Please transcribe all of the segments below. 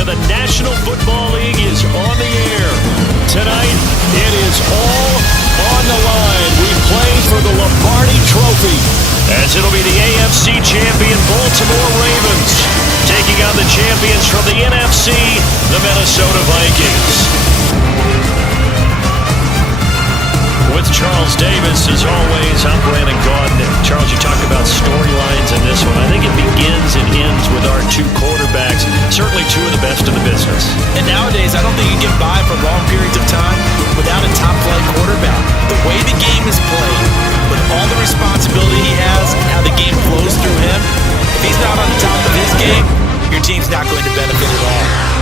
to the National Football League is on the air. Tonight, it is all on the line. We play for the Lombardi Trophy, as it'll be the AFC champion Baltimore Ravens taking on the champions from the NFC, the Minnesota Vikings. With Charles Davis, as always, I'm Brandon Gaudin. Charles, you talked about storylines in this one. I think it begins and ends with our two quarterbacks, certainly two of the best in the business. And nowadays, I don't think you can get by for long periods of time without a top-flight quarterback. The way the game is played, with all the responsibility he has and how the game flows through him, if he's not on the top of his game, your team's not going to benefit at all.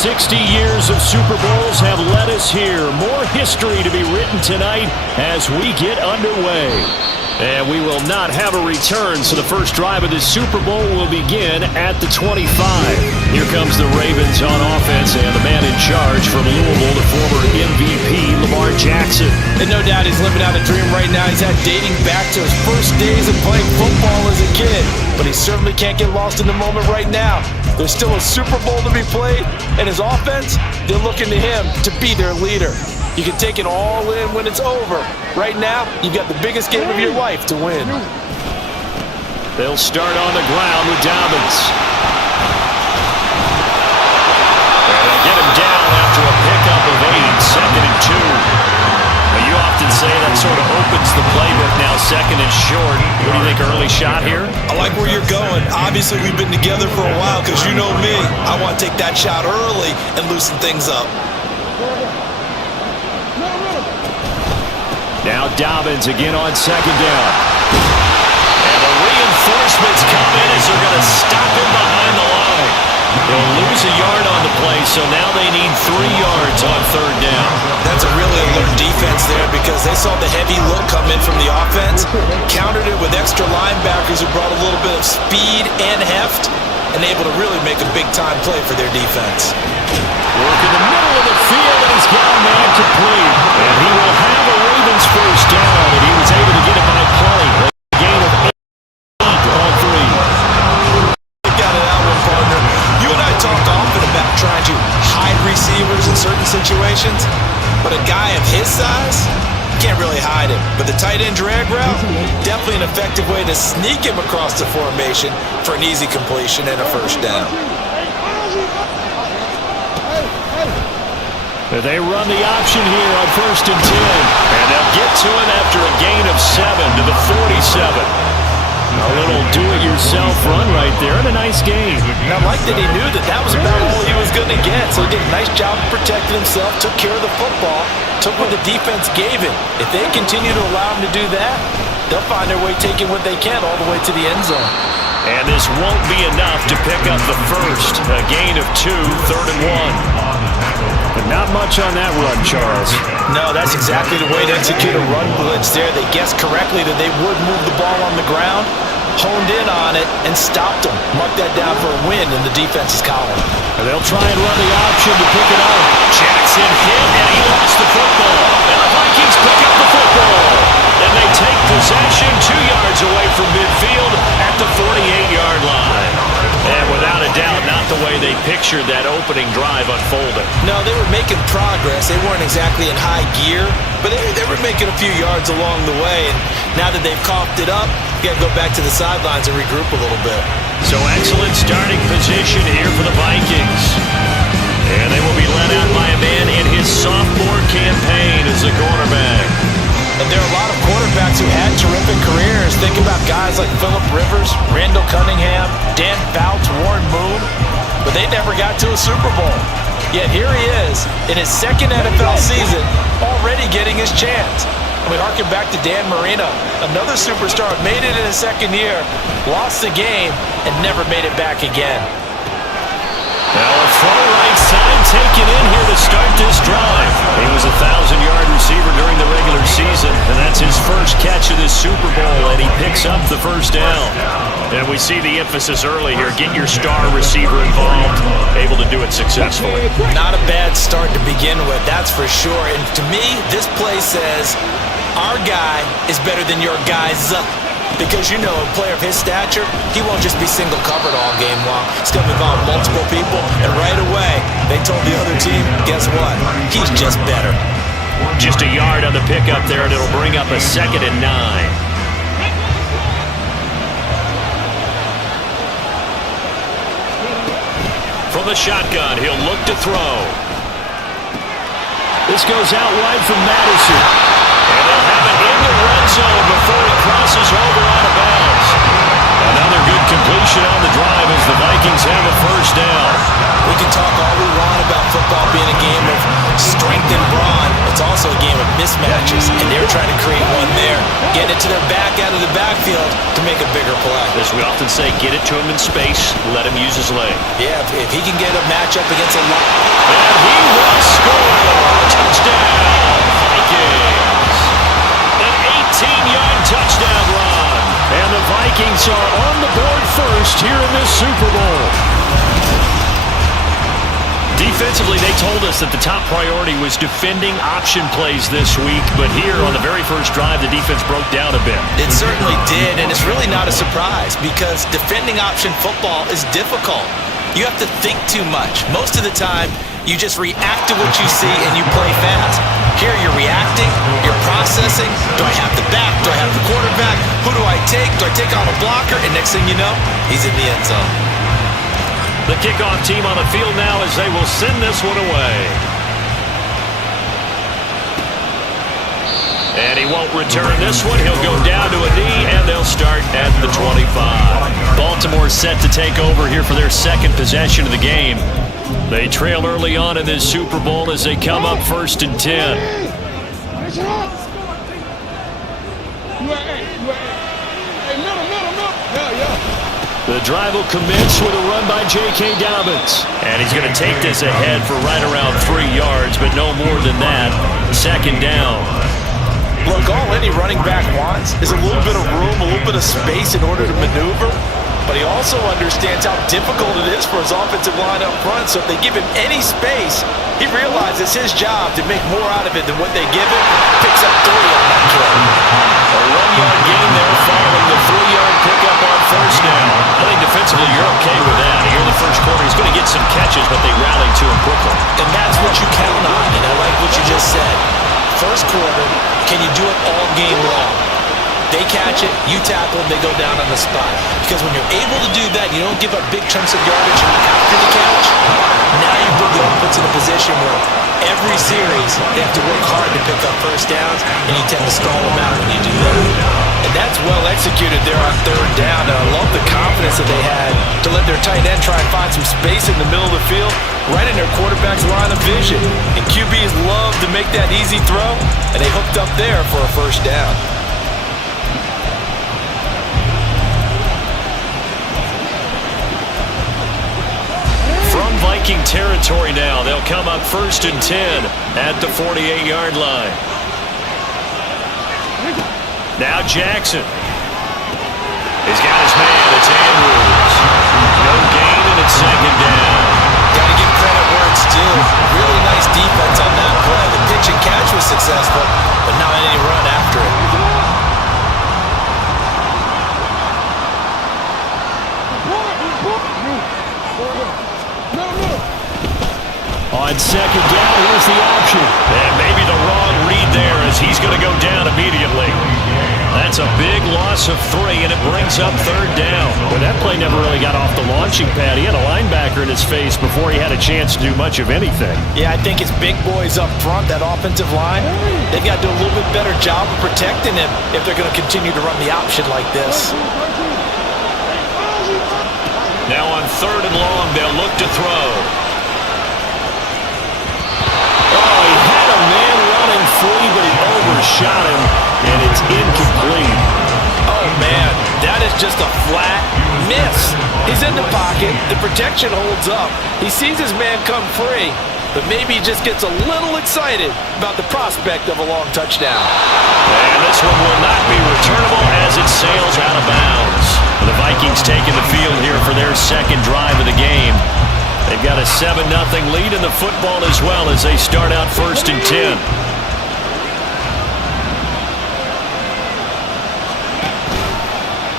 60 years of Super Bowls have led us here. More history to be written tonight as we get underway. And we will not have a return, so the first drive of this Super Bowl will begin at the 25. Here comes the Ravens on offense, and the man in charge from Louisville, the former MVP, Lamar Jackson. And no doubt he's living out a dream right now. He's had dating back to his first days of playing football as a kid. But he certainly can't get lost in the moment right now. There's still a Super Bowl to be played, and his offense, they're looking to him to be their leader. You can take it all in when it's over. Right now, you've got the biggest game of your life to win. They'll start on the ground with Dobbins. And they'll get him down after a pickup of 8, 2nd and 2. Now, you often say that sort of opens the playbook now, 2nd and short. What do you think, early shot here? I like where you're going. Obviously, we've been together for a while because you know me. I want to take that shot early and loosen things up. Now Dobbins again on 2nd down. And the reinforcements come in as they're going to stop him behind the line. They'll lose a yard on the play, so now they need 3 yards on 3rd down. That's a really alert defense there because they saw the heavy look come in from the offense, countered it with extra linebackers who brought a little bit of speed and heft, and able to really make a big-time play for their defense. Work in the middle of the field, and he's got a man complete. And he will have a Ravens first down, and he was able to get it by play. A gain of 8 on 3. You got it out one, partner. You and I talked often about trying to hide receivers in certain situations, but a guy of his size, can't really hide him. But the tight end drag route, definitely an effective way to sneak him across the formation for an easy completion and a first down. They run the option here on 1st and 10. And they'll get to him after a gain of 7 to the 47. A little do-it-yourself run right there and a nice game. And I like that he knew that that was about all he was going to get. So he did a nice job of protecting himself, took care of the football, took what the defense gave him. If they continue to allow him to do that, they'll find their way taking what they can all the way to the end zone. And this won't be enough to pick up the first. A gain of 2, 3rd and 1. But not much on that run, Charles. No, that's exactly the way to execute a run blitz there. They guessed correctly that they would move the ball on the ground, honed in on it, and stopped them. Mark that down for a win in the defense's column. And they'll try and run the option to pick it up. Jackson hit, and he lost the football. And the Vikings pick up the football. And they take possession 2 yards away from midfield at the 48-yard line. And without a doubt, not the way they pictured that opening drive unfolding. No, they were making progress. They weren't exactly in high gear, but they were making a few yards along the way. And now that they've coughed it up, you got to go back to the sidelines and regroup a little bit. So excellent starting position here for the Vikings. And they will be led out by a man in his sophomore campaign as a cornerback. And there are a lot of quarterbacks who had terrific careers. Think about guys like Phillip Rivers, Randall Cunningham, Dan Fouts, Warren Moon, but they never got to a Super Bowl. Yet here he is in his 2nd NFL season, already getting his chance. And we harken back to Dan Marino, another superstar, made it in his 2nd year, lost the game, and never made it back again. Now a throw right side taken in here to start this drive. He was a 1,000-yard receiver during the regular season, and that's his first catch of this Super Bowl, and he picks up the first down. And we see the emphasis early here. Get your star receiver involved, able to do it successfully. Not a bad start to begin with, that's for sure. And to me, this play says, our guy is better than your guys. Because, you know, a player of his stature, he won't just be single covered all game long. He's going to involve multiple people, and right away, they told the other team, guess what? He's just better. Just a yard on the pickup there, and it'll bring up a 2nd and 9. From the shotgun, he'll look to throw. This goes out wide from Madison. And they'll have it in the red zone before he crosses over out of bounds. Another good completion on the drive as the Vikings have a first down. We can talk all we want about football being a game of strength and brawn. It's also a game of mismatches, and they're trying to create one there. Get it to their back out of the backfield to make a bigger play. As we often say, get it to him in space, let him use his leg. Yeah, if he can get a matchup against a line. And he will score! Touchdown, Vikings! An 18-yard touchdown run. And the Vikings are on the board first here in this Super Bowl. Defensively, they told us that the top priority was defending option plays this week, but here on the very first drive, the defense broke down a bit. It certainly did, and it's really not a surprise because defending option football is difficult. You have to think too much. Most of the time, you just react to what you see and you play fast. Here you're reacting, you're processing. Do I have the back? Do I have the quarterback? Who do I take? Do I take on a blocker? And next thing you know, he's in the end zone. The kickoff team on the field now as they will send this one away. And he won't return this one. He'll go down to a knee, and they'll start at the 25. Baltimore set to take over here for their second possession of the game. They trail early on in this Super Bowl as they come up 1st and 10. The drive will commence with a run by J.K. Dobbins. And he's going to take this ahead for right around 3 yards, but no more than that. 2nd down. Look, all any running back wants is a little bit of room, a little bit of space in order to maneuver. But he also understands how difficult it is for his offensive line up front. So if they give him any space, he realizes his job to make more out of it than what they give him. Picks up 3 on that kill. A 1-yard gain there following the 3-yard pickup on 1st down. I think defensively you're okay with that. Here in the first quarter, he's going to get some catches, but they rallied to him quickly. And that's what you count on, and I like what you just said. First quarter, can you do it all game long? They catch it, you tackle them, they go down on the spot. Because when you're able to do that, you don't give up big chunks of yardage after the catch. Now you put the offense in a position where every series they have to work hard to pick up first downs, and you tend to stall them out when you do that. And that's well executed there on 3rd down. And I love the confidence that they had to let their tight end try and find some space in the middle of the field, right in their quarterback's line of vision. And QBs love to make that easy throw, and they hooked up there for a first down. From Viking territory now, they'll come up 1st and 10 at the 48-yard line. Now Jackson. He's got his man. It's Andrews. No gain, and it's 2nd down. Got to give credit where it's due. Really nice defense on that play. The pitch and catch was successful, but not any run after it. On 2nd down, here's the option. And maybe the wrong read there as he's going to go down immediately. That's a big loss of 3, and it brings up 3rd down. But that play never really got off the launching pad. He had a linebacker in his face before he had a chance to do much of anything. Yeah, I think it's big boys up front, that offensive line. They've got to do a little bit better job of protecting him if they're going to continue to run the option like this. Now on 3rd and long, they'll look to throw. Oh, he had a man running free, but he overshot him, and it's incomplete. Oh, man, that is just a flat miss. He's in the pocket. The protection holds up. He sees his man come free, but maybe he just gets a little excited about the prospect of a long touchdown. And this one will not be returnable as it sails out of bounds. The Vikings taking the field here for their second drive of the game. They've got a 7-0 lead in the football as well as they start out 1st and 10.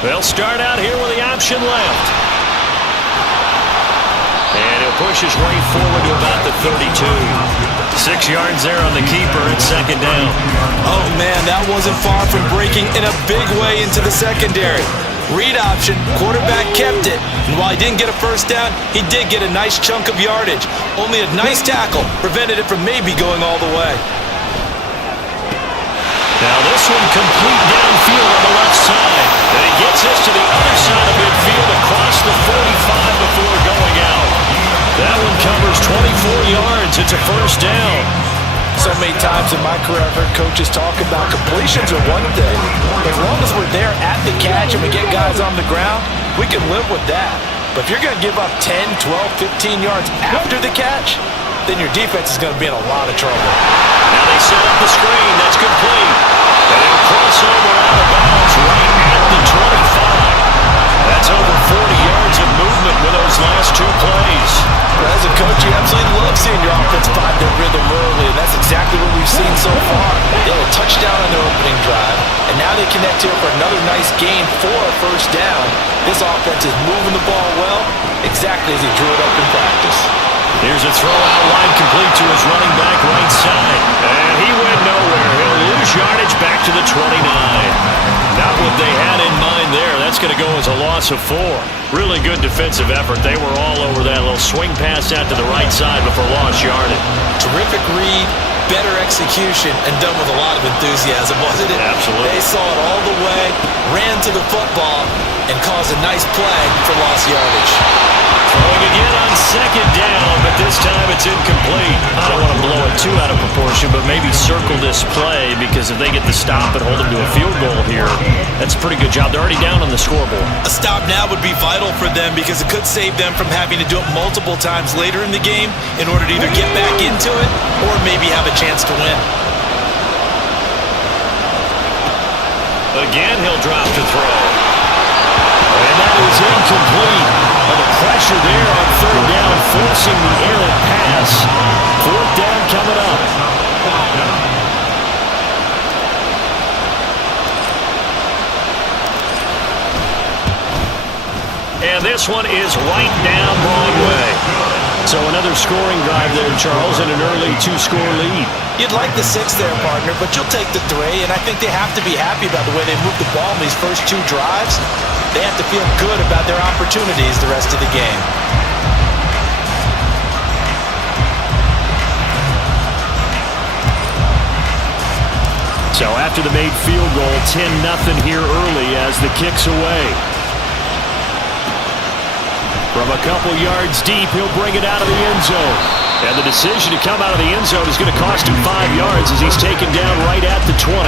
They'll start out here with the option left. And he'll push his way forward to about the 32. 6 yards there on the keeper at 2nd down. Oh, man, that wasn't far from breaking in a big way into the secondary. Read option, quarterback kept it. And while he didn't get a 1st down, he did get a nice chunk of yardage. Only a nice tackle prevented it from maybe going all the way. Now this one complete downfield on the left side. And he gets this to the other side of midfield across the 45 before going out. That one covers 24 yards. It's a 1st down. So many times in my career I've heard coaches talk about completions are one thing. As long as we're there at the catch and we get guys on the ground, we can live with that. But if you're going to give up 10, 12, 15 yards after the catch, then your defense is going to be in a lot of trouble. Now they set up the screen. That's complete. And it'll cross over out of bounds right at the 25. That's over 40 yards of movement with those last 2 plays. As a coach, you absolutely love seeing your offense find their rhythm early, and that's exactly what we've seen so far. They had a touchdown on their opening drive, and now they connect here for another nice gain for a 1st down. This offense is moving the ball well, exactly as he drew it up in practice. Here's a throw out line complete to his running back right side. And he went nowhere. He'll lose yardage back to the 29. Not what they had in mind there. That's going to go as a loss of 4. Really good defensive effort. They were all over that little swing pass out to the right side before lost yardage. Terrific read, better execution, and done with a lot of enthusiasm, wasn't it? Absolutely. They saw it all the way, ran to the football, and caused a nice play for lost yardage. Throwing again on 2nd down, but this time it's incomplete. I don't want to blow it too out of proportion, but maybe circle this play because if they get the stop and hold them to a field goal here, that's a pretty good job. They're already down on the scoreboard. A stop now would be vital for them because it could save them from having to do it multiple times later in the game in order to either get back into it or maybe have a chance to win. Again, he'll drop to throw. And that is incomplete. The pressure there on 3rd down, forcing the errant pass. 4th down coming up. And this one is right down Broadway. So another scoring drive there, Charles, and an early 2-score lead. You'd like the 6 there, partner, but you'll take the 3, and I think they have to be happy about the way they moved the ball in these first 2 drives. They have to feel good about their opportunities the rest of the game. So after the made field goal, 10-0 here early as the kick's away. From a couple yards deep, he'll bring it out of the end zone. And the decision to come out of the end zone is going to cost him 5 yards as he's taken down right at the 20.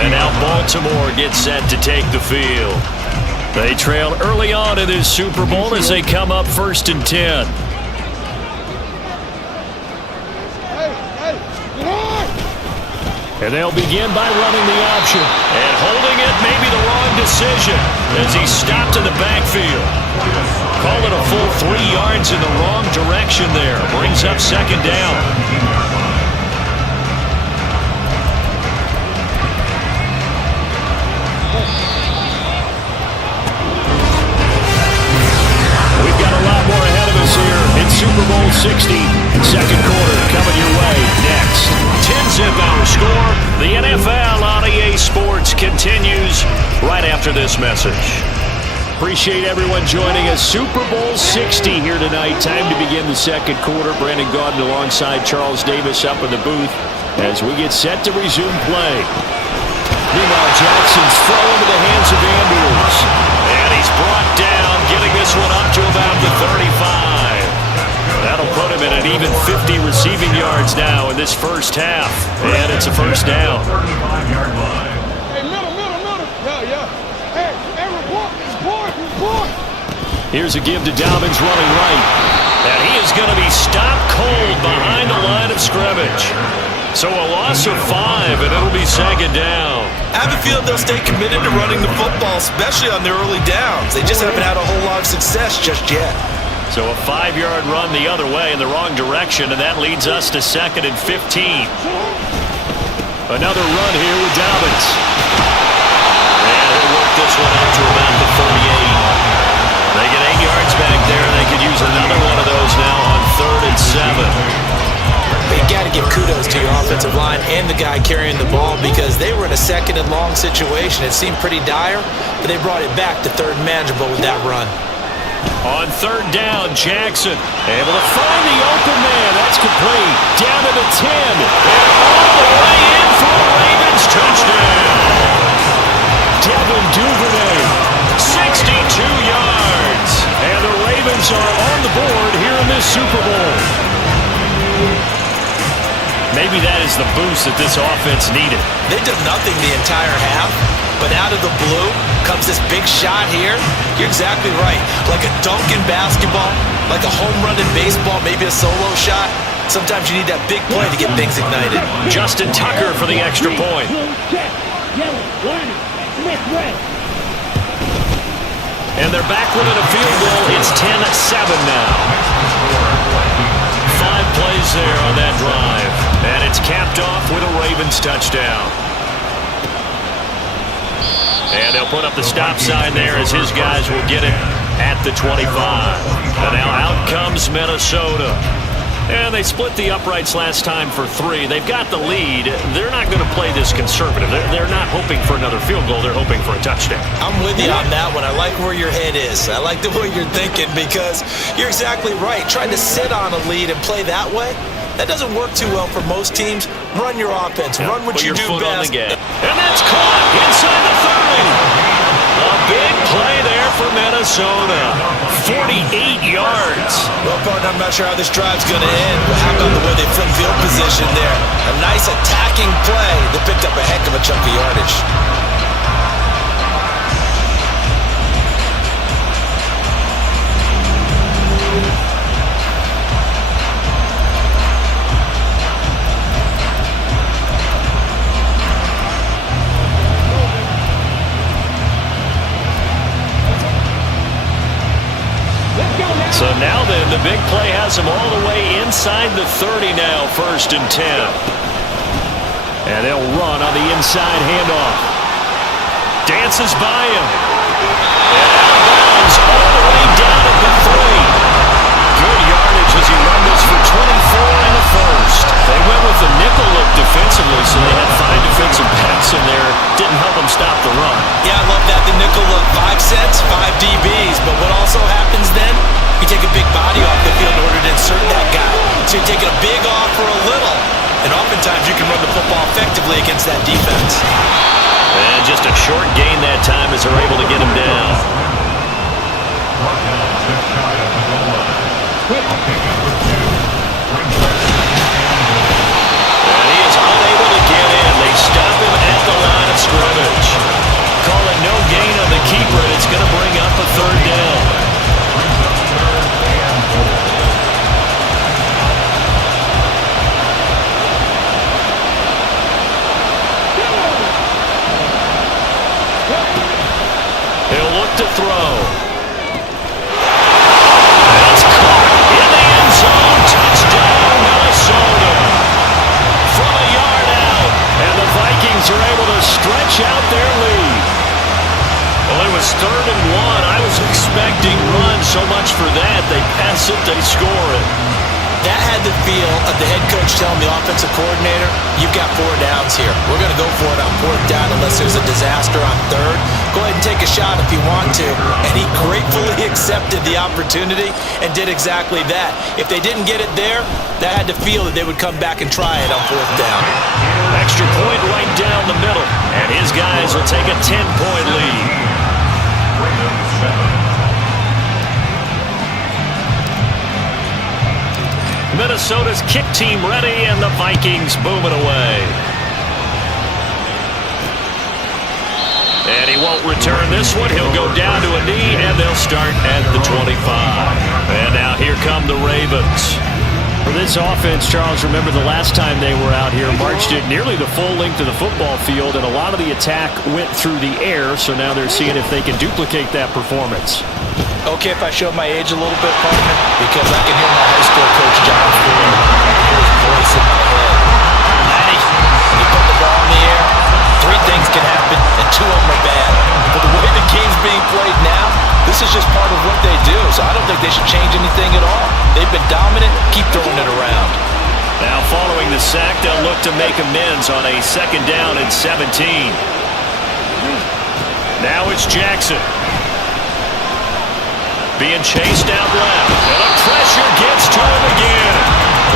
And now Baltimore gets set to take the field. They trailed early on in this Super Bowl as they come up 1st and 10. And they'll begin by running the option. And holding it may be the wrong decision as he's stopped in the backfield. Call it a full 3 yards in the wrong direction there. Brings up 2nd down. We've got a lot more ahead of us here in Super Bowl 60. 2nd quarter coming your way next. 10-zip our score. The NFL on EA Sports continues right after this message. Appreciate everyone joining us. Super Bowl 60 here tonight. Time to begin the 2nd quarter. Brandon Gaudin alongside Charles Davis up in the booth as we get set to resume play. Meanwhile, Jackson's throw into the hands of Andrews. And he's brought down, getting this one up to about the 35. That'll put him at an even 50 receiving yards now in this first half. And it's a 1st down. Hey, middle. Yeah. Hey, report. Here's a give to Dobbins running right. And he is going to be stopped cold behind the line of scrimmage. So a loss of 5, and it'll be second down. I have a feeling they'll stay committed to running the football, especially on their early downs. They just haven't had a whole lot of success just yet. So a 5-yard run the other way in the wrong direction, and that leads us to 2nd and 15. Another run here with Dobbins. And he'll work this one out to about the 38. They get 8 yards back there, and they could use another one of those now on 3rd and 7. But you got to give kudos to your offensive line and the guy carrying the ball because they were in a 2nd and long situation. It seemed pretty dire, but they brought it back to 3rd and manageable with that run. On 3rd down, Jackson able to find the open man. That's complete. Down to the 10. And all the way in for a Ravens touchdown. Devin Duvernay, 62 yards. And the Ravens are on the board here in this Super Bowl. Maybe that is the boost that this offense needed. They did nothing the entire half, but out of the blue comes this big shot here. You're exactly right. Like a dunk in basketball, like a home run in baseball, maybe a solo shot. Sometimes you need that big play to get things ignited. Justin Tucker for the extra point. And they're back within a field goal. It's 10-7 now. 5 plays there on that drive. And it's capped off with a Ravens touchdown. And they'll put up the stop sign there as his guys will get it at the 25. And now out comes Minnesota. And they split the uprights last time for 3. They've got the lead. They're not going to play this conservative. They're not hoping for another field goal. They're hoping for a touchdown. I'm with you on that one. I like where your head is. I like the way you're thinking because you're exactly right. Trying to sit on a lead and play that way, that doesn't work too well for most teams. Run your offense. Run what you do best. And that's caught inside the 30. A big play there for Minnesota. 48 yards. Well, partner, I'm not sure how this drive's going to end, but how about the way they flip field position there? A nice attacking play that picked up a heck of a chunk of yardage. So now then, the big play has him all the way inside the 30 now, 1st and 10. And they'll run on the inside handoff. Dances by him. And out of bounds all the way down at the 3. Good yardage as he run this for 24 in the 1st. They went with the nickel look defensively, so they had 5 defensive backs in there. Didn't help them stop the run. Yeah, I love that. The nickel look, 5 cents, 5 DBs. But what also happens then, you take a big body off the field in order to insert that guy. So you're taking a big off for a little. And oftentimes you can run the football effectively against that defense. And just a short gain that time as they're able to get him down. And he is unable to get in. They stop him at the line of scrimmage. Call it no gain on the keeper, and it's going to bring up a 3rd down. He'll look to throw. That's caught in the end zone. Touchdown, Minnesota. From a yard out. And the Vikings are able to stretch out their lead. Well, it was 3rd and 1. I was expecting run so much for that. They pass it, they score it. That had the feel of the head coach telling the offensive coordinator, you've got 4 downs here. We're going to go for it on 4th down unless there's a disaster on 3rd. Go ahead and take a shot if you want to. And he gratefully accepted the opportunity and did exactly that. If they didn't get it there, that had to feel that they would come back and try it on 4th down. Extra point right down the middle. And his guys will take a 10-point lead. Minnesota's kick team ready, and the Vikings boom it away. And he won't return this one. He'll go down to a knee, and they'll start at the 25. And now here come the Ravens. For this offense, Charles, remember the last time they were out here, marched it nearly the full length of the football field, and a lot of the attack went through the air, so now they're seeing if they can duplicate that performance. Okay, if I show my age a little bit, partner, because I can hear my high school coach, John Ford, his voice in my head. Matty, when you put the ball in the air, 3 things can happen, and 2 of them are bad. But the way the game's being played now, this is just part of what they do, so I don't think they should change anything at all. They've been dominant. Keep throwing it around. Now following the sack, they'll look to make amends on a 2nd down and 17. Now it's Jackson. Being chased out left. And the pressure gets to him again.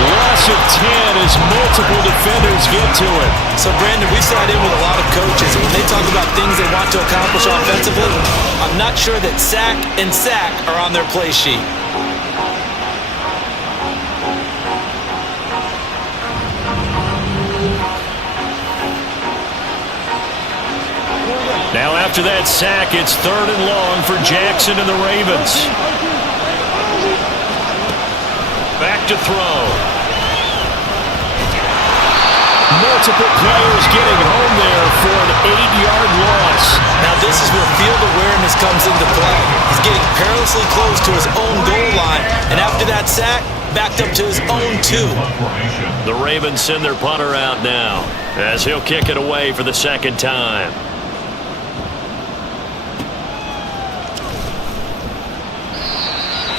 Loss of 10 as multiple defenders get to it. So, Brandon, we sat in with a lot of coaches, and when they talk about things they want to accomplish offensively, I'm not sure that sack and sack are on their play sheet. Now after that sack, it's 3rd and long for Jackson and the Ravens. Back to throw. Multiple players getting home there for an 8-yard loss. Now this is where field awareness comes into play. He's getting perilously close to his own goal line, and after that sack, backed up to his own 2. The Ravens send their punter out now, as he'll kick it away for the 2nd time.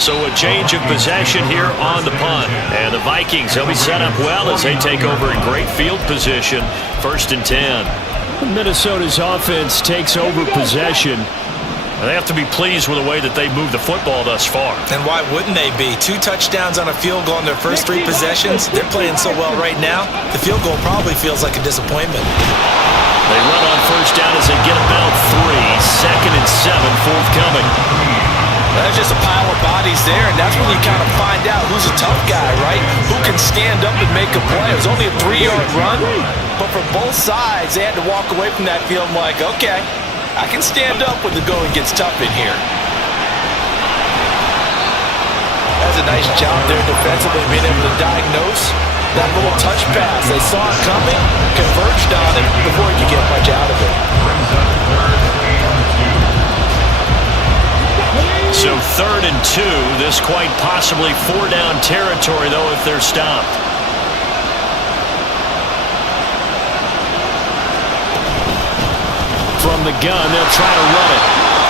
So a change of possession here on the punt. And the Vikings, they'll be set up well as they take over in great field position. 1st and 10. Minnesota's offense takes over possession. They have to be pleased with the way that they've moved the football thus far. And why wouldn't they be? 2 touchdowns on a field goal in their first 3 possessions. They're playing so well right now, the field goal probably feels like a disappointment. They run on 1st down as they get about 3. 2nd and 7 forthcoming. There's just a pile of bodies there, and that's when you kind of find out who's a tough guy, right? Who can stand up and make a play. It was only a 3-yard run, but for both sides, they had to walk away from that field like, okay, I can stand up when the going gets tough in here. That's a nice job there defensively, being able to diagnose that little touch pass. They saw it coming, converged on it before you could get much out of it. So 3rd and 2. This quite possibly 4-down territory, though, if they're stopped. From the gun, they'll try to run it.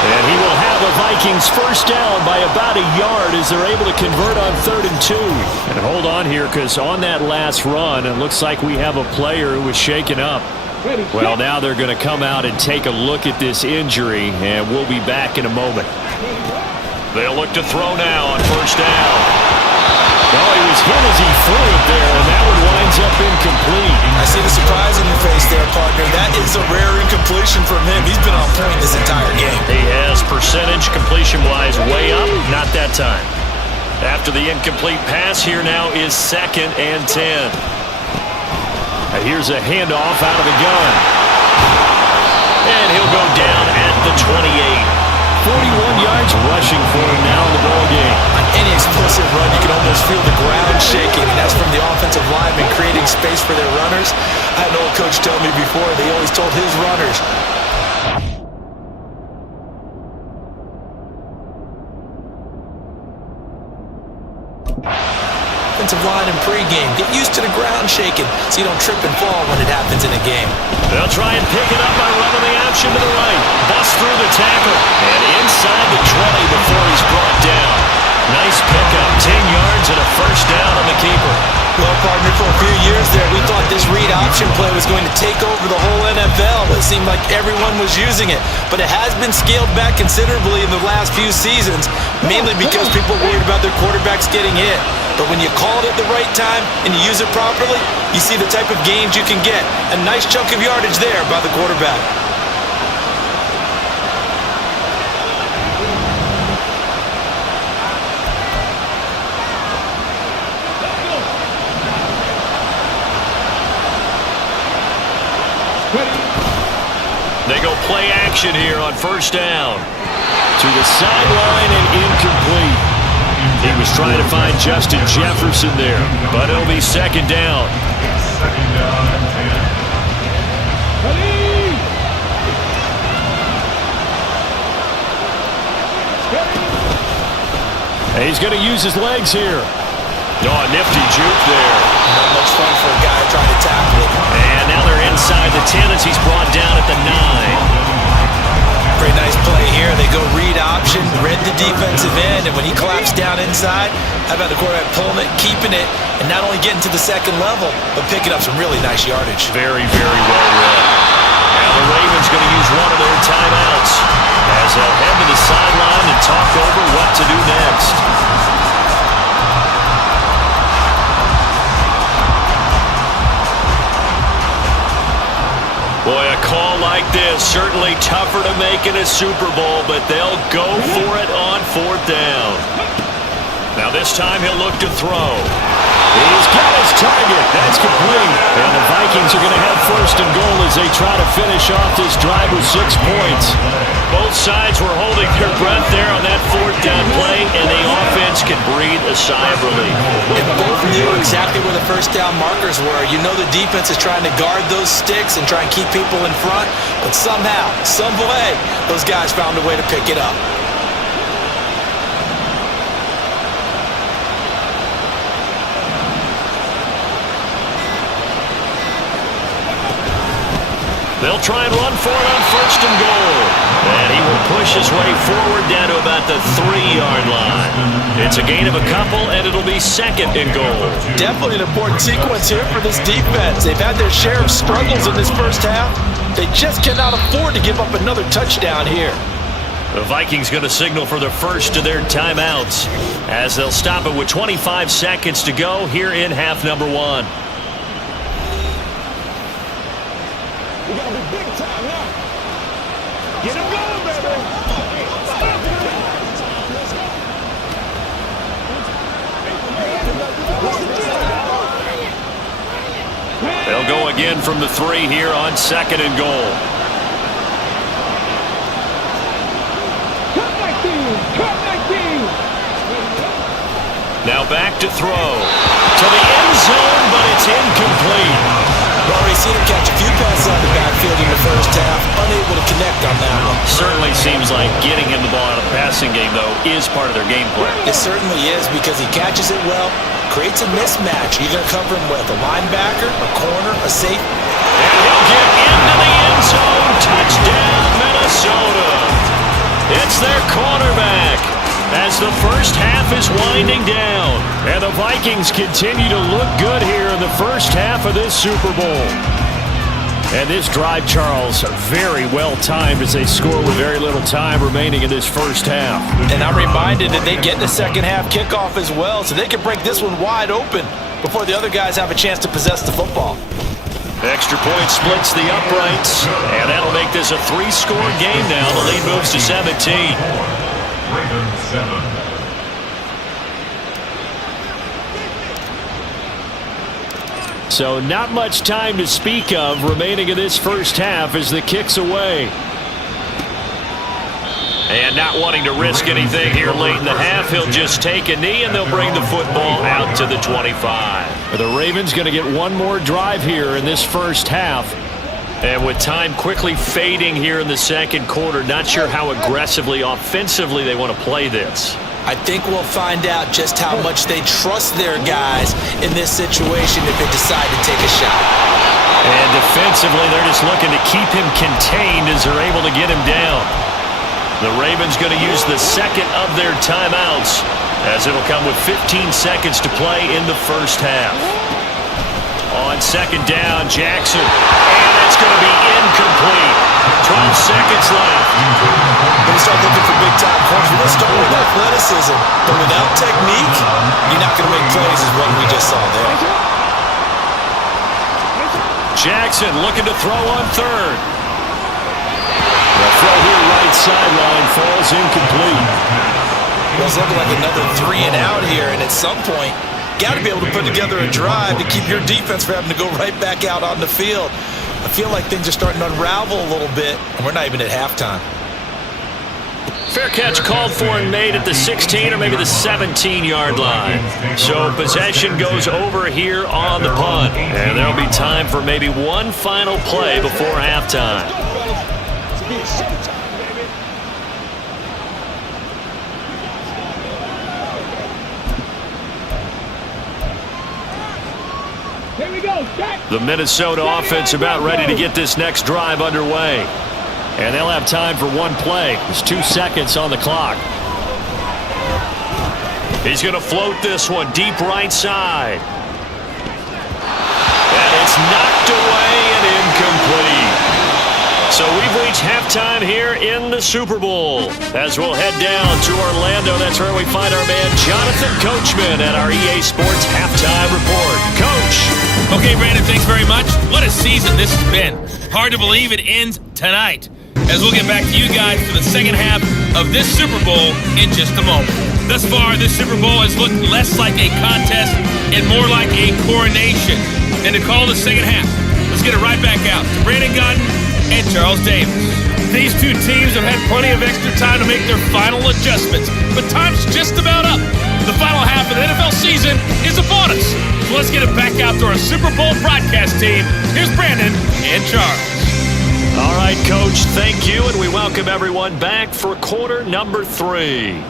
And he will have the Vikings 1st down by about a yard as they're able to convert on 3rd and 2. And hold on here, because on that last run, it looks like we have a player who was shaken up. Well, now they're going to come out and take a look at this injury, and we'll be back in a moment. They'll look to throw now on 1st down. Oh, he was hit as he threw it there, and that one winds up incomplete. I see the surprise on your face there, partner. That is a rare incompletion from him. He's been on point this entire game. He has percentage completion-wise way up. Not that time. After the incomplete pass, here now is 2nd and 10. Here's a handoff out of the gun. And he'll go down at the 28. 41 yards rushing for him now in the ballgame. On any explosive run, you can almost feel the ground shaking, and that's from the offensive linemen creating space for their runners. I had an old coach tell me before, they always told his runners, offensive line in pregame, get used to the ground shaking so you don't trip and fall when it happens in a game. They'll try and pick it up by running the option to the right. Bust through the tackle. And inside the 20 before he's brought down. Nice pickup. 10 yards and a 1st down on the keeper. Well, partner, for a few years there, we thought this read option play was going to take over the whole NFL. It seemed like everyone was using it. But it has been scaled back considerably in the last few seasons, mainly because people worried about their quarterbacks getting hit. But when you call it at the right time and you use it properly, you see the type of gains you can get. A nice chunk of yardage there by the quarterback. They They go play action here on first down. To the sideline and incomplete. He was trying to find Justin Jefferson there, but it'll be second down. Second down and 10. He's going to use his legs here. Oh, nifty juke there. Not much fun for a guy trying to tackle it. And now they're inside the 10 as he's brought down at the 9. Pretty nice play here. They go read option, read the defensive end, and when he collapsed down inside, how about the quarterback pulling it, keeping it, and not only getting to the second level, but picking up some really nice yardage. Very, very well read. Now the Ravens going to use one of their timeouts as they'll head to the sideline and talk over what to do next. Boy, a call like this, certainly tougher to make in a Super Bowl, but they'll go for it on fourth down. Now this time he'll look to throw. He's got his target. That's complete. And the Vikings are going to have first and goal as they try to finish off this drive with 6 points. Both sides were holding their breath there on that fourth down play, and the offense can breathe a sigh of relief. And both knew exactly where the first down markers were. You know the defense is trying to guard those sticks and try and keep people in front, but somehow, some way, those guys found a way to pick it up. They'll try and run for it on first and goal. And he will push his way forward down to about the 3-yard line. It's a gain of a couple, and it'll be second and goal. Definitely an important sequence here for this defense. They've had their share of struggles in this first half. They just cannot afford to give up another touchdown here. The Vikings going to signal for the first of their timeouts as they'll stop it with 25 seconds to go here in half number 1. We gotta be big time now. Get him going, baby. They'll go again from the 3 here on second and goal. Cut that thing. Cut that thing. Now back to throw. To the end zone, but it's incomplete. We've already seen him catch a few passes out of the backfield in the first half, unable to connect on that one. Certainly seems like getting him the ball out of the passing game, though, is part of their game plan. It certainly is because he catches it well, creates a mismatch. You're going to cover him with a linebacker, a corner, a safety. And he'll get into the end zone. Touchdown, Minnesota. It's their cornerback as the first half is winding down. And the Vikings continue to look good here in the first half of this Super Bowl. And this drive, Charles, very well timed as they score with very little time remaining in this first half. And I'm reminded that they get the second half kickoff as well, so they can break this one wide open before the other guys have a chance to possess the football. Extra point splits the uprights, and that'll make this a 3-score game now. The lead moves to 17. Ravens 7. So not much time to speak of remaining in this first half as the kick's away. And not wanting to risk anything here late in the half, he'll just take a knee and they'll bring the football out to the 25. The Ravens going to get one more drive here in this first half. And with time quickly fading here in the second quarter, not sure how aggressively, offensively they want to play this. I think we'll find out just how much they trust their guys in this situation if they decide to take a shot. And defensively, they're just looking to keep him contained as they're able to get him down. The Ravens going to use the second of their timeouts as it'll come with 15 seconds to play in the first half. On second down, Jackson. And it's going to be incomplete. 12 seconds left. When you start looking for big-time points, we're going to start with athleticism. But without technique, you're not going to make plays as what we just saw there. Jackson looking to throw on third. The throw here right sideline falls incomplete. Well, it's looking like another 3-and-out here, and at some point, got to be able to put together a drive to keep your defense from having to go right back out on the field. I feel like things are starting to unravel a little bit, and we're not even at halftime. Fair catch called for and made at the 16 or maybe the 17-yard line. So possession goes over here on the punt. And there'll be time for maybe one final play before halftime. Here we go. The Minnesota offense about ready to get this next drive underway. And they'll have time for one play. There's 2 seconds on the clock. He's going to float this one deep right side. And it's knocked away and incomplete. So we've reached halftime here in the Super Bowl. As we'll head down to Orlando, that's where we find our man Jonathan Coachman at our EA Sports Halftime Report. Coach. Okay, Brandon, thanks very much. What a season this has been. Hard to believe it ends tonight, as we'll get back to you guys for the second half of this Super Bowl in just a moment. Thus far, this Super Bowl has looked less like a contest and more like a coronation. And to call the second half, let's get it right back out to Brandon Godden and Charles Davis. These two teams have had plenty of extra time to make their final adjustments, but time's just about up. The final half of the NFL season is upon us. So let's get it back out to our Super Bowl broadcast team. Here's Brandon and Charles. All right, Coach, thank you, and we welcome everyone back for quarter number 3.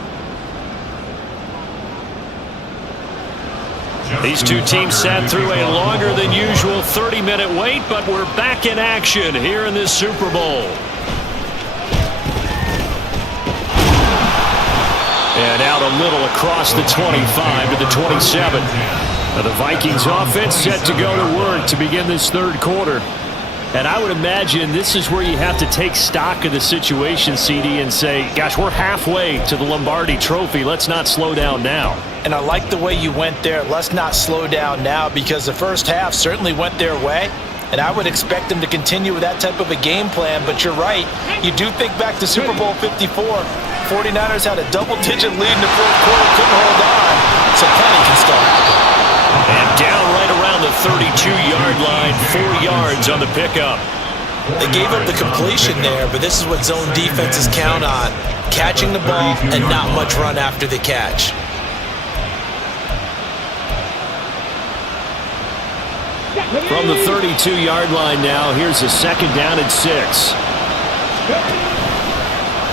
These two teams sat through a longer than usual 30-minute wait, but we're back in action here in this Super Bowl. And out a little across the 25 to the 27. Now the Vikings offense set to go to work to begin this third quarter. And I would imagine this is where you have to take stock of the situation, CD, and say, gosh, we're halfway to the Lombardi Trophy. Let's not slow down now. And I like the way you went there. Let's not slow down now, because the first half certainly went their way. And I would expect them to continue with that type of a game plan. But you're right. You do think back to Super Bowl 54. 49ers had a double-digit lead in the fourth quarter, couldn't hold on. So plenty can still happen. And down right around the 32-yard line, 4 yards on the pickup. They gave up the completion there, but this is what zone defenses count on. Catching the ball and not much run after the catch. From the 32-yard line now, here's a second down and 6.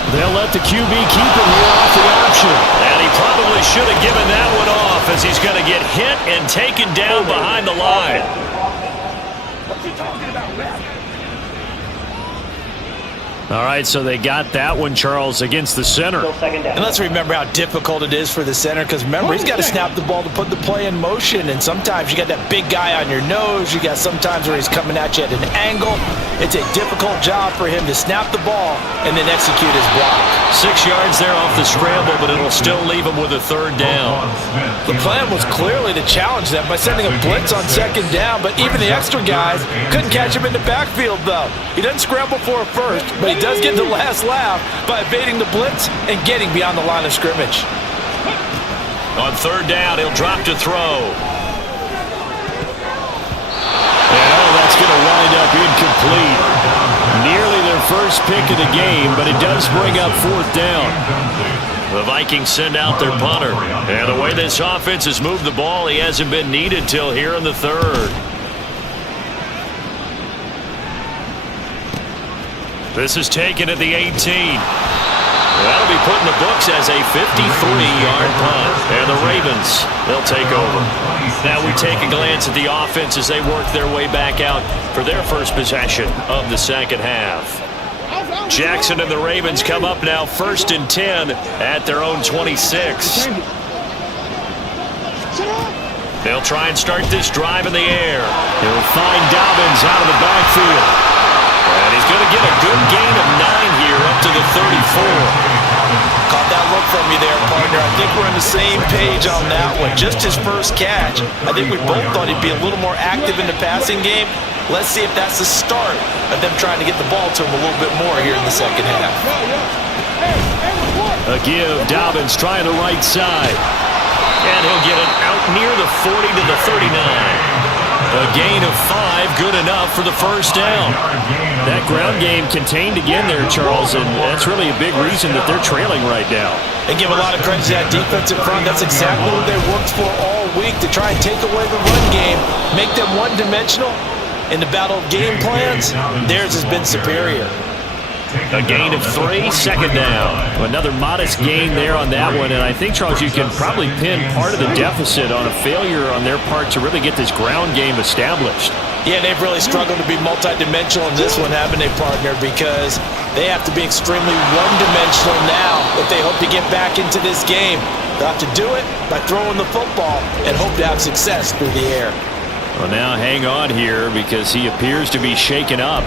They'll let the QB keep him here off the option. And he probably should have given that one off, as he's going to get hit and taken down behind the line. What you talking about, man? All right, so they got that one, Charles, against the center. And let's remember how difficult it is for the center, because remember, he's got to snap the ball to put the play in motion, and sometimes you got that big guy on your nose. You got sometimes where he's coming at you at an angle. It's a difficult job for him to snap the ball and then execute his block. 6 yards there off the scramble, but it'll still leave him with a third down. The plan was clearly to challenge them by sending a blitz on second down, but even the extra guys couldn't catch him in the backfield, though. He doesn't scramble for a first, but he does get the last laugh by evading the blitz and getting beyond the line of scrimmage. On third down, he'll drop to throw. And that's going to wind up incomplete. Nearly their first pick of the game, but it does bring up fourth down. The Vikings send out their punter. And the way this offense has moved the ball, he hasn't been needed till here in the third. This is taken at the 18. That'll be put in the books as a 53-yard punt. And the Ravens, they'll take over. Now we take a glance at the offense as they work their way back out for their first possession of the second half. Jackson and the Ravens come up now 1st and 10 at their own 26. They'll try and start this drive in the air. He'll find Dobbins out of the backfield. And he's going to get a good gain of 9 here up to the 34. Caught that look from you there, partner. I think we're on the same page on that one. Just his first catch. I think we both thought he'd be a little more active in the passing game. Let's see if that's the start of them trying to get the ball to him a little bit more here in the second half. A give, Dobbins trying the right side. And he'll get it out near the 40 to the 39. A gain of 5, good enough for the first down. That ground game contained again there, Charles, and that's really a big reason that they're trailing right now. They give a lot of credit to that defensive front. That's exactly what they worked for all week, to try and take away the run game, make them one-dimensional. In the battle of game plans, theirs has been superior. A gain of 3, second down. Another modest gain there on that one, and I think, Charles, you can probably pin part of the deficit on a failure on their part to really get this ground game established. Yeah, they've really struggled to be multi-dimensional in this one, haven't they, partner? Because they have to be extremely one-dimensional now if they hope to get back into this game. They'll have to do it by throwing the football and hope to have success through the air. Well, now hang on here because he appears to be shaken up.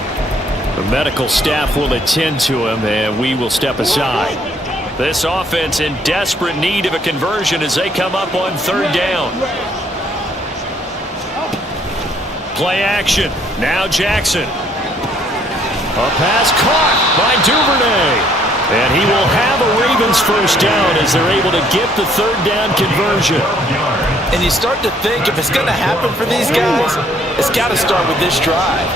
The medical staff will attend to him, and we will step aside. This offense in desperate need of a conversion as they come up on third down. Play action. Now Jackson. A pass caught by Duvernay. And he will have a Ravens first down as they're able to get the third down conversion. And you start to think if it's going to happen for these guys, it's got to start with this drive.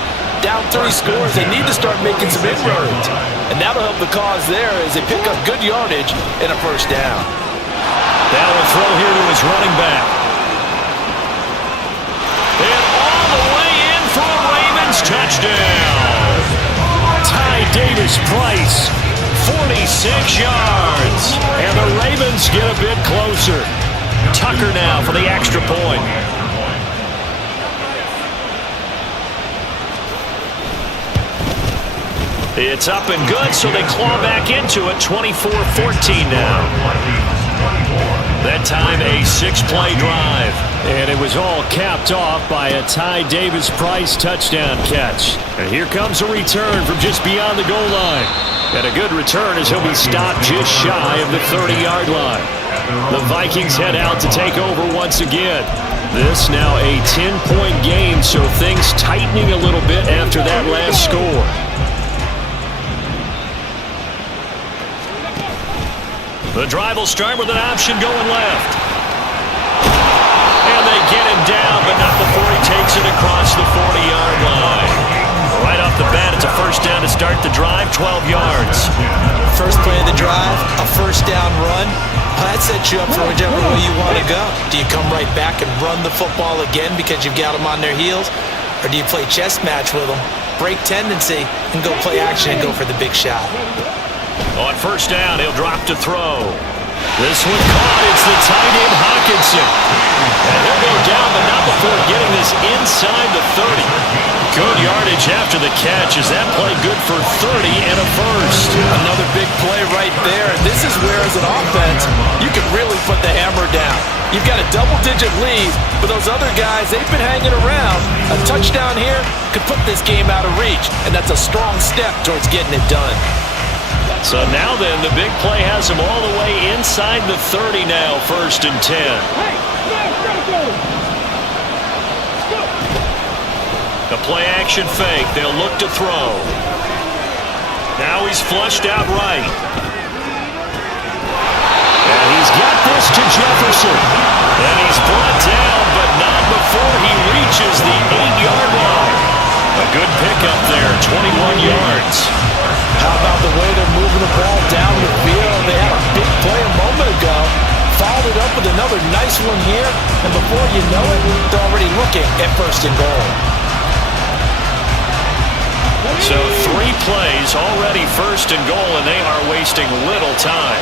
Down 3 scores, they need to start making some inroads. And that'll help the cause there as they pick up good yardage and a first down. Now a throw here to his running back. And all the way in for a Ravens touchdown. Ty Davis-Price, 46 yards. And the Ravens get a bit closer. Tucker now for the extra point. It's up and good, so they claw back into it, 24-14 now. That time a 6-play drive. And it was all capped off by a Ty Davis-Price touchdown catch. And here comes a return from just beyond the goal line. And a good return as he'll be stopped just shy of the 30-yard line. The Vikings head out to take over once again. This now a 10-point game, so things tightening a little bit after that last score. The drive will start with an option going left. And they get him down, but not before he takes it across the 40-yard line. Right off the bat, it's a first down to start the drive, 12 yards. First play of the drive, a first down run. That sets you up for whichever way you want to go. Do you come right back and run the football again because you've got them on their heels? Or do you play chess match with them, break tendency, and go play action and go for the big shot? On first down, he'll drop to throw. This one caught. It's the tight end, Hawkinson. And he'll go down, but not before getting this inside the 30. Good yardage after the catch. Is that play good for 30 and a first? Another big play right there. And this is where, as an offense, you can really put the hammer down. You've got a double-digit lead, but those other guys, they've been hanging around. A touchdown here could put this game out of reach, and that's a strong step towards getting it done. So now then, the big play has him all the way inside the 30 now, 1st and 10. The play action fake, they'll look to throw. Now he's flushed out right. And he's got this to Jefferson. And he's brought down, but not before he reaches the 8-yard line. A good pickup there, 21 yards. How about the way they're moving the ball down the field? They had a big play a moment ago. Followed it up with another nice one here. And before you know it, they're already looking at 1st and goal. So 3 plays already 1st and goal, and they are wasting little time.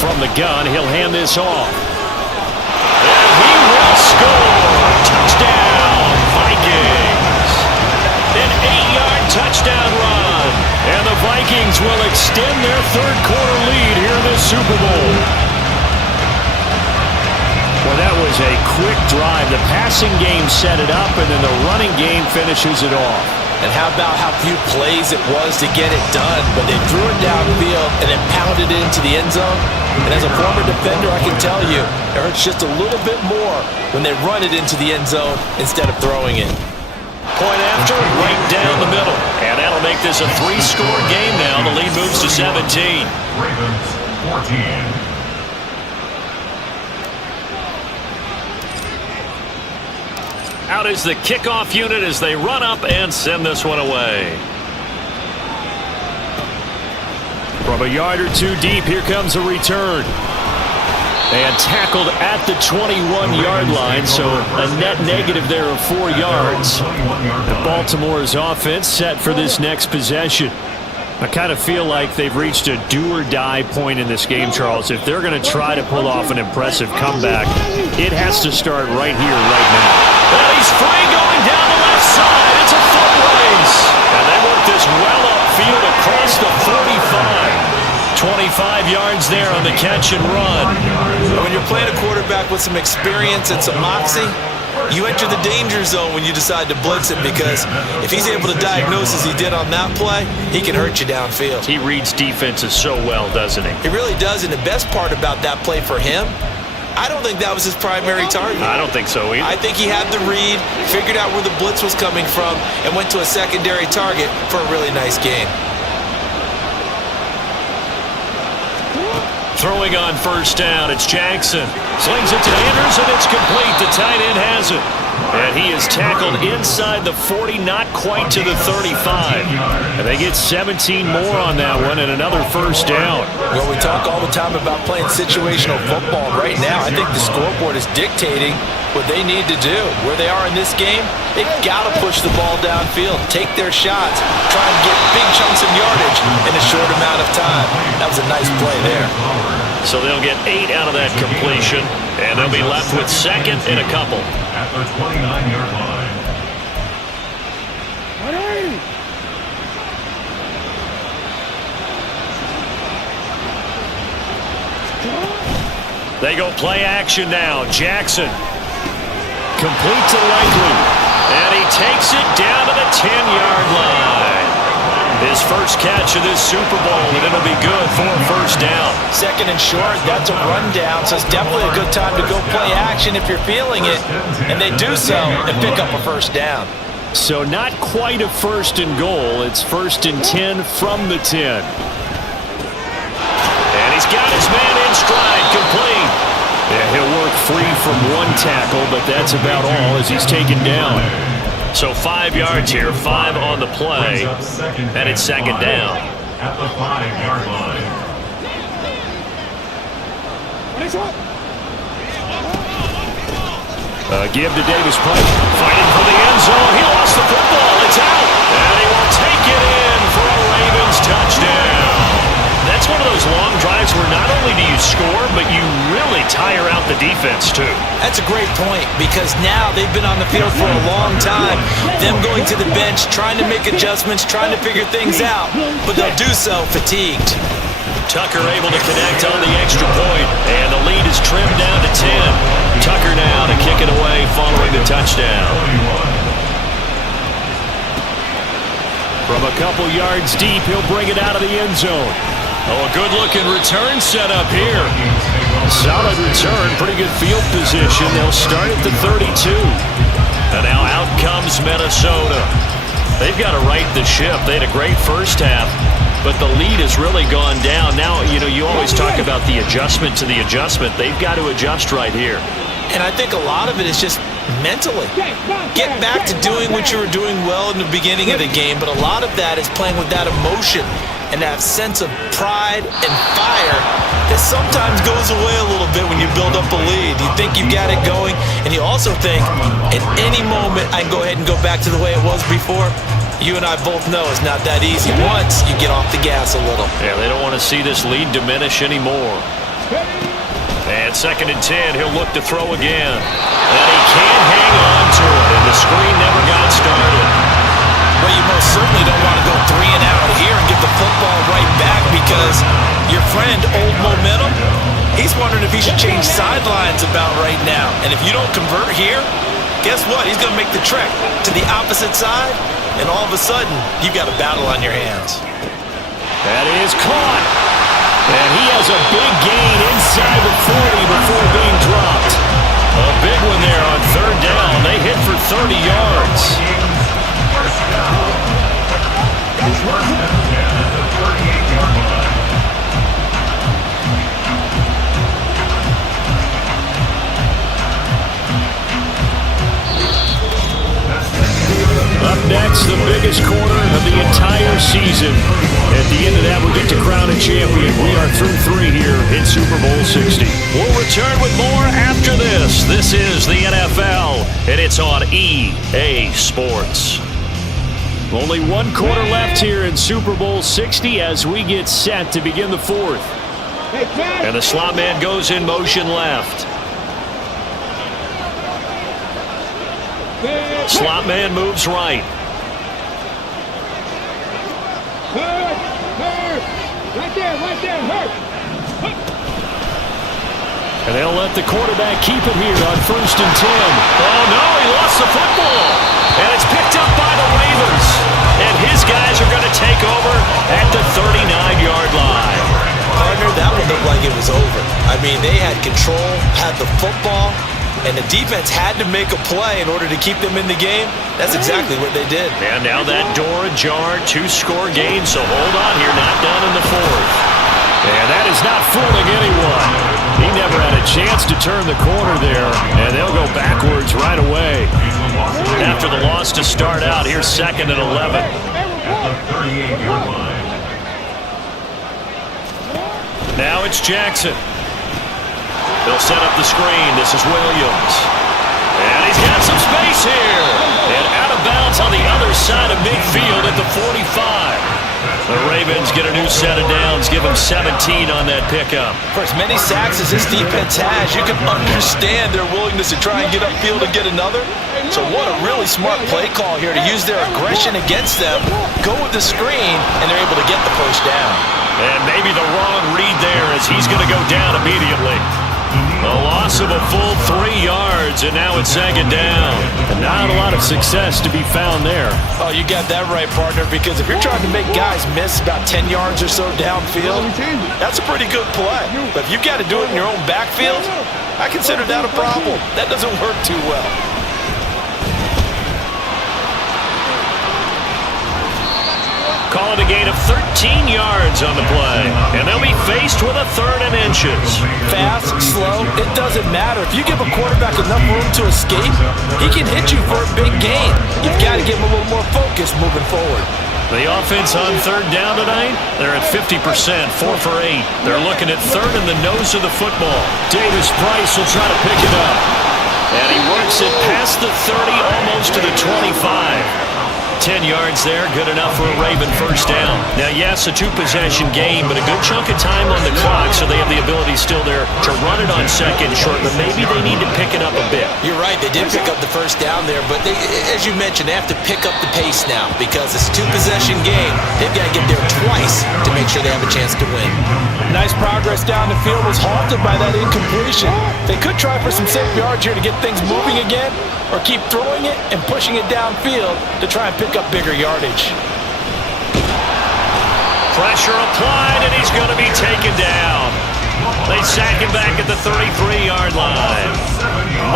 From the gun, he'll hand this off. And he will score! Touchdown, Vikings! An 8-yard touchdown run. And the Vikings will extend their 3rd quarter lead here in the Super Bowl. Well, that was a quick drive. The passing game set it up, and then the running game finishes it off. And how about how few plays it was to get it done, but they drew it downfield and then pounded it into the end zone. And as a former defender, I can tell you, it hurts just a little bit more when they run it into the end zone instead of throwing it. Point after, right down the middle. And that'll make this a 3-score game now. The lead moves to 17. Ravens 14. Out is the kickoff unit as they run up and send this one away. From a yard or two deep, here comes a return. And tackled at the 21-yard line, so a net negative there of 4 yards. And Baltimore's offense set for this next possession. I kind of feel like they've reached a do-or-die point in this game, Charles. If they're going to try to pull off an impressive comeback, it has to start right here, right now. Well, he's free going down the left side. It's a foot race. And they work this well upfield across the 45. 25 yards there on the catch and run. When you're playing a quarterback with some experience and some moxie, you enter the danger zone when you decide to blitz him, because if he's able to diagnose as he did on that play, he can hurt you downfield. He reads defenses so well, doesn't he? He really does, and the best part about that play for him, I don't think that was his primary target. I don't think so either. I think he had the read, figured out where the blitz was coming from, and went to a secondary target for a really nice game. Throwing on first down, it's Jackson. Slings it to Anders, and it's complete. The tight end has it. And he is tackled inside the 40, not quite to the 35. And they get 17 more on that one and another first down. Well, we talk all the time about playing situational football. Right now, I think the scoreboard is dictating what they need to do. Where they are in this game, they've got to push the ball downfield, take their shots, try and get big chunks of yardage in a short amount of time. That was a nice play there. So they'll get 8 out of that completion, and they'll be left with second and a couple. At the 29-yard line. They go play action now. Jackson. Complete to Likely. And he takes it down to the 10-yard line. His first catch of this Super Bowl, and it'll be good for a first down. Second and short, that's a rundown, so it's definitely a good time to go play action if you're feeling it. And they do so and pick up a first down. So not quite a first and goal. It's first and 10 from the 10. And he's got his man in stride, complete. And he'll work free from one tackle, but that's about all as he's taken down. So 5 yards here, 5 on the play, and it's second down. At the 5-yard line. Give to Davis Pike, fighting for the end zone. He lost the football. It's out, and he will take it in for a Ravens touchdown. That's one of those long drives where not only do you score, but you really tire out the defense, too. That's a great point, because now they've been on the field for a long time. Them going to the bench, trying to make adjustments, trying to figure things out, but they'll do so fatigued. Tucker able to connect on the extra point, and the lead is trimmed down to 10. Tucker now to kick it away following the touchdown. From a couple yards deep, he'll bring it out of the end zone. Oh, a good-looking return set up here. Solid return, pretty good field position. They'll start at the 32. And now out comes Minnesota. They've got to right the ship. They had a great first half, but the lead has really gone down. Now, you always talk about the adjustment to the adjustment. They've got to adjust right here. And I think a lot of it is just mentally. Get back to doing what you were doing well in the beginning of the game, but a lot of that is playing with that emotion and that sense of pride and fire that sometimes goes away a little bit when you build up a lead. You think you've got it going, and you also think at any moment I can go ahead and go back to the way it was before. You and I both know it's not that easy once you get off the gas a little. Yeah, they don't want to see this lead diminish anymore. And second and 10, he'll look to throw again. And he can't hang on to it, and the screen never got started. Well, you most certainly don't want to go 3 and out here and get the football right back, because your friend, Old Momentum, he's wondering if he should change sidelines about right now. And if you don't convert here, guess what? He's going to make the trek to the opposite side, and all of a sudden, you've got a battle on your hands. That is caught. And he has a big gain inside the 40 before being dropped. A big one there on third down. They hit for 30 yards. First down. It's first and 10 at the 38-yard line. Next, the biggest quarter of the entire season. At the end of that, we get to crown a champion. We are through 3 here in Super Bowl 60. We'll return with more after this. This is the NFL, and it's on EA Sports. Only 1 quarter left here in Super Bowl 60 as we get set to begin the 4th. And the slot man goes in motion left. Slot man moves right. And they'll let the quarterback keep it here on 1st and 10. Oh, no, he lost the football. And it's picked up by the Ravens. And his guys are going to take over at the 39-yard line. Partner, that one looked like it was over. I mean, they had control, had the football, and the defense had to make a play in order to keep them in the game. That's exactly what they did. And now that door ajar, 2-score game, so hold on here, not done in the 4th. And that is not fooling anyone. He never had a chance to turn the corner there, and they'll go backwards right away. After the loss to start out, here's 2nd and 11. At the 38-yard line. Now it's Jackson. They'll set up the screen. This is Williams. And he's got some space here. And out of bounds on the other side of midfield at the 45. The Ravens get a new set of downs. Give them 17 on that pickup. For as many sacks as this defense has, you can understand their willingness to try and get upfield and get another. So what a really smart play call here to use their aggression against them, go with the screen, and they're able to get the first down. And maybe the wrong read there as he's going to go down immediately. A loss of a full 3 yards, and now it's 2nd down. And not a lot of success to be found there. Oh, you got that right, partner, because if you're trying to make guys miss about 10 yards or so downfield, that's a pretty good play. But if you've got to do it in your own backfield, I consider that a problem. That doesn't work too well. Call it a gain of 13 yards on the play. And they'll be faced with a 3rd and inches. Fast, slow, it doesn't matter. If you give a quarterback enough room to escape, he can hit you for a big gain. You've got to give him a little more focus moving forward. The offense on 3rd down tonight, they're at 50%, 4 for 8. They're looking at 3rd in the nose of the football. Davis Price will try to pick it up. And he works it past the 30, almost to the 25. 10 yards there, good enough for a Raven first down. Now, yes, a 2-possession game, but a good chunk of time on the clock, so they have the ability still there to run it on 2nd short, but maybe they need to pick it up a bit. You're right, they did pick up the first down there, but they, as you mentioned, they have to pick up the pace now because it's a 2-possession game. They've got to get there twice to make sure they have a chance to win. Nice progress down the field was halted by that incompletion. They could try for some safe yards here to get things moving again, or keep throwing it and pushing it downfield to try and pick up bigger yardage. Pressure applied, and he's going to be taken down. They sack him back at the 33-yard line.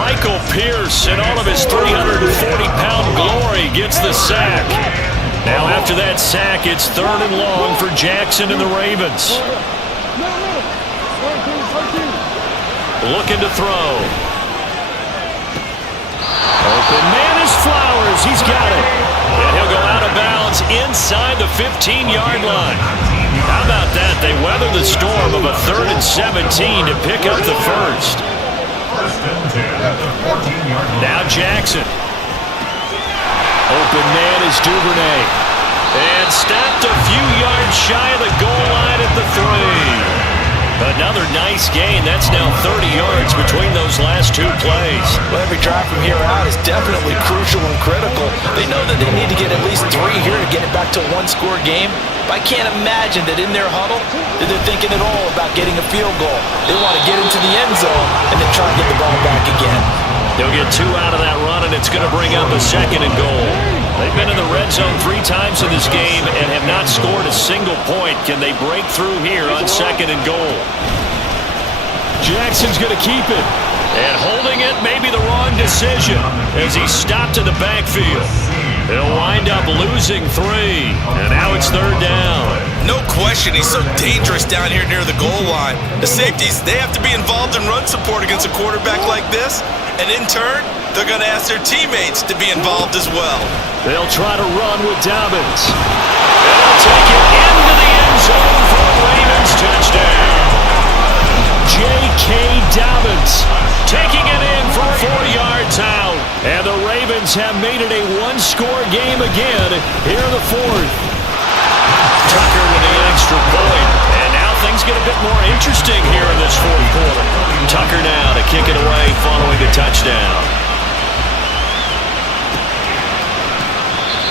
Michael Pierce, in all of his 340-pound glory, gets the sack. Now after that sack, it's 3rd and long for Jackson and the Ravens. Looking to throw. Open man is Flowers. He's got it. And he'll go out of bounds inside the 15-yard line. How about that? They weather the storm of a 3rd and 17 to pick up the first. Now Jackson. Open man is Duvernay. And stopped a few yards shy of the goal line at the 3. Another nice gain. That's now 30 yards between those last 2 plays. Well, every drive from here out is definitely crucial and critical. They know that they need to get at least 3 here to get it back to a 1-score game. But I can't imagine that in their huddle that they're thinking at all about getting a field goal. They want to get into the end zone and then try and get the ball back again. They'll get 2 out of that run, and it's going to bring up a 2nd and goal. They've been in the red zone 3 times in this game and have not scored a single point. Can they break through here on 2nd and goal? Jackson's going to keep it. And holding it may be the wrong decision as he's stopped in the backfield. He'll wind up losing 3. And now it's 3rd down. No question, he's so dangerous down here near the goal line. The safeties, they have to be involved in run support against a quarterback like this. And in turn, they're going to ask their teammates to be involved as well. They'll try to run with Dobbins. They'll take it into the end zone for a Ravens touchdown. J.K. Dobbins taking it in for 4 yards out. And the Ravens have made it a one-score game again here in the fourth. Tucker with the extra point. And now things get a bit more interesting here in this fourth quarter. Tucker now to kick it away following the touchdown.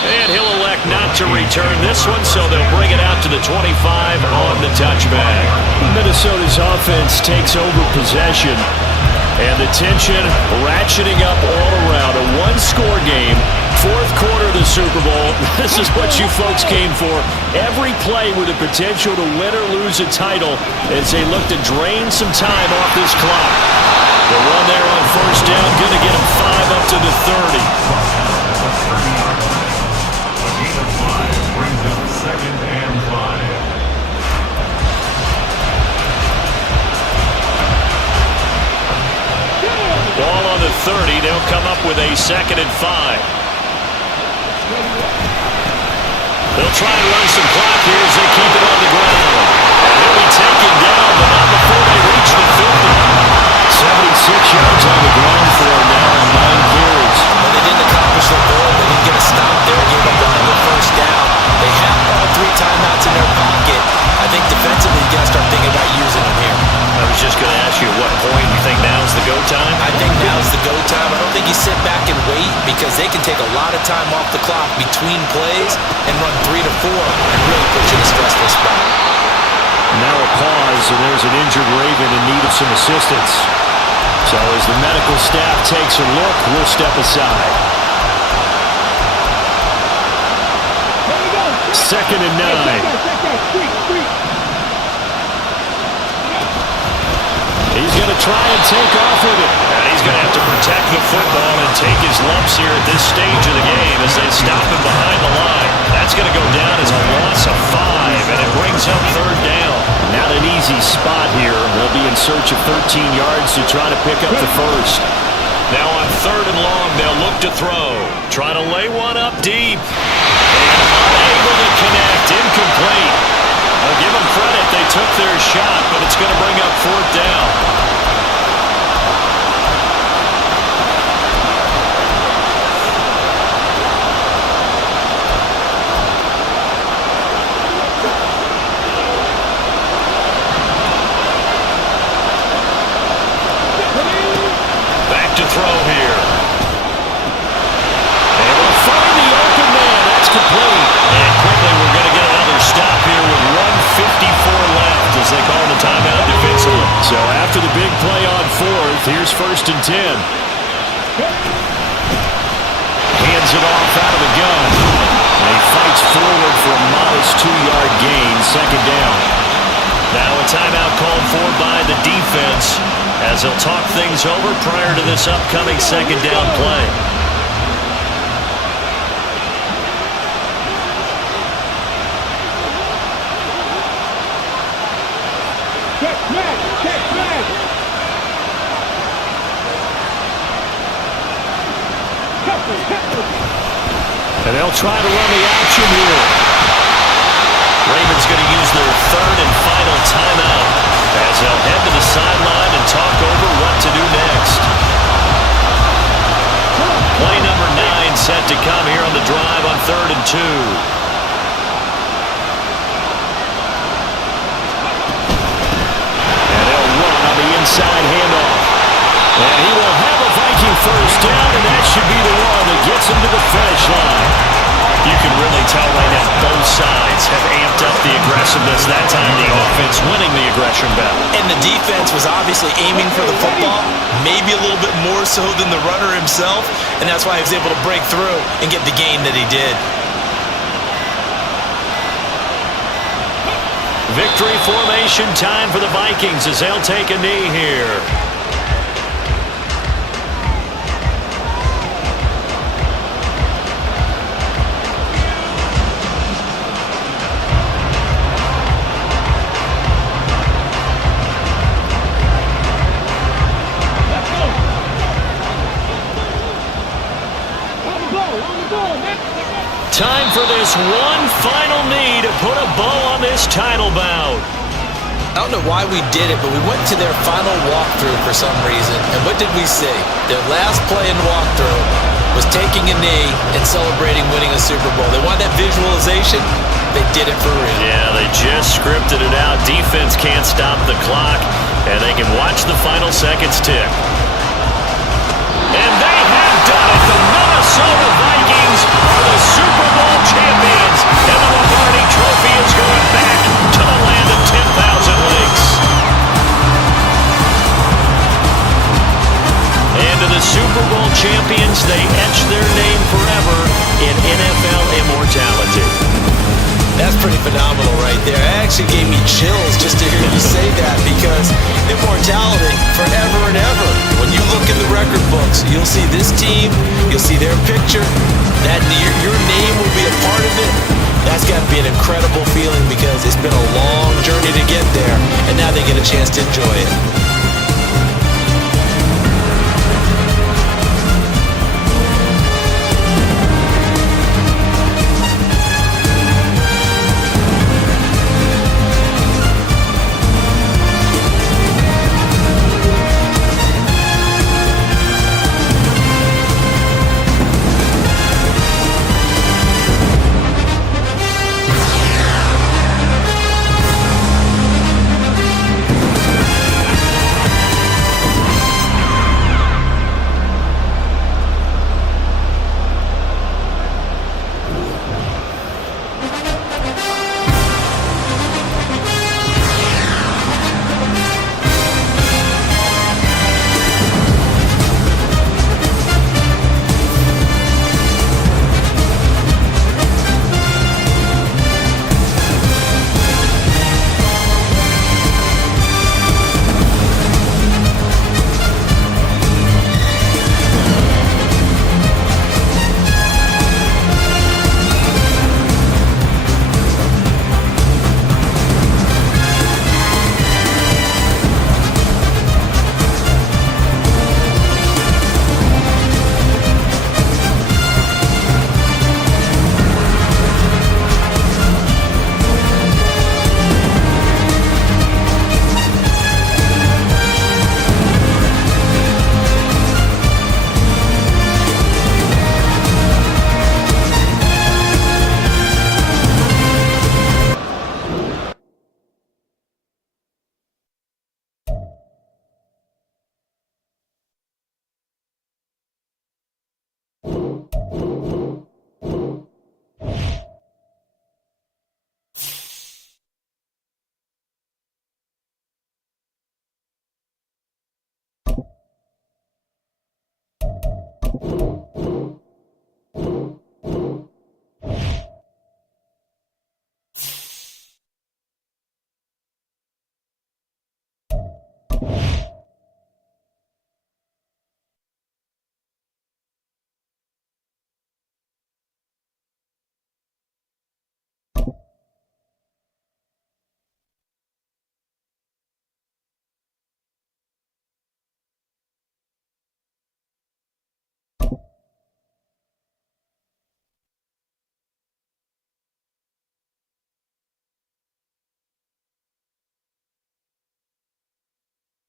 And he'll elect not to return this one, so they'll bring it out to the 25 on the touchback. Minnesota's offense takes over possession, and the tension ratcheting up all around. A one-score game, fourth quarter of the Super Bowl. This is what you folks came for. Every play with the potential to win or lose a title as they look to drain some time off this clock. The run there on first down, going to get them 5 up to the 30. Second and 5. Ball on the 30. They'll come up with a 2nd and 5. They'll try and run some clock here as they keep it on the ground. And he'll be taken down, but not before they reach the 50. 76 yards on the ground for him now on 9 carries. Well, they didn't accomplish their goal. They didn't get a stop there. Gave up the first down. They have all 3 timeouts in their pocket. I think defensively, you got to start thinking about using them here. I was just going to ask you at what point you think now's the go time? I think now's the go time. I don't think you sit back and wait because they can take a lot of time off the clock between plays and run 3 to 4 and really put you in a stressful spot. Now a pause, and there's an injured Raven in need of some assistance. So as the medical staff takes a look, we'll step aside. 2nd and 9. He's going to try and take off with it. And he's going to have to protect the football and take his lumps here at this stage of the game as they stop him behind the line. That's going to go down as a loss of 5, and it brings up 3rd down. Not an easy spot here. They'll be in search of 13 yards to try to pick up the first. Now on 3rd and long, they'll look to throw. Try to lay one up deep. And unable to connect. Incomplete. I'll give them credit. They took their shot, but it's going to bring up 4th down. Back to throw here. Able to find the open man. That's complete. And quickly we're going to get another stop here with 1:54 left as they call the timeout defensively. So after the big play on 4th, here's 1st and 10. Hands it off out of the gun. And he fights forward for a modest 2-yard gain, 2nd down. Now a timeout called for by the defense as they'll talk things over prior to this upcoming 2nd down play. And they'll try to run the action here. Ravens going to use their 3rd and final timeout as they'll head to the sideline and talk over what to do next. Play number 9 set to come here on the drive on 3rd and 2. And they'll run on the inside handoff. And he will have a Viking first down, and that should be the one that gets him to the finish line. You can really tell right now both sides have amped up the aggressiveness. That time the offense winning the aggression battle. And the defense was obviously aiming for the football, maybe a little bit more so than the runner himself, and that's why he was able to break through and get the gain that he did. Victory formation time for the Vikings as they'll take a knee here. this one final knee to put a bow on this title bout. I don't know why we did it, but we went to their final walkthrough for some reason. And what did we see? Their last play in walkthrough was taking a knee and celebrating winning a Super Bowl. They wanted that visualization. They did it for real. Yeah, they just scripted it out. Defense can't stop the clock, and they can watch the final seconds tick. And they have done it. The Minnesota Vikings are the Super Bowl champions, and the Lombardi Trophy is going back to the land of 10,000 lakes. And to the Super Bowl champions, they etch their name forever in NFL immortality. That's pretty phenomenal right there. It actually gave me chills just to hear you say that, because immortality forever and ever. When you look in the record books, you'll see this team, you'll see their picture, that your name will be a part of it. That's got to be an incredible feeling, because it's been a long journey to get there, and now they get a chance to enjoy it.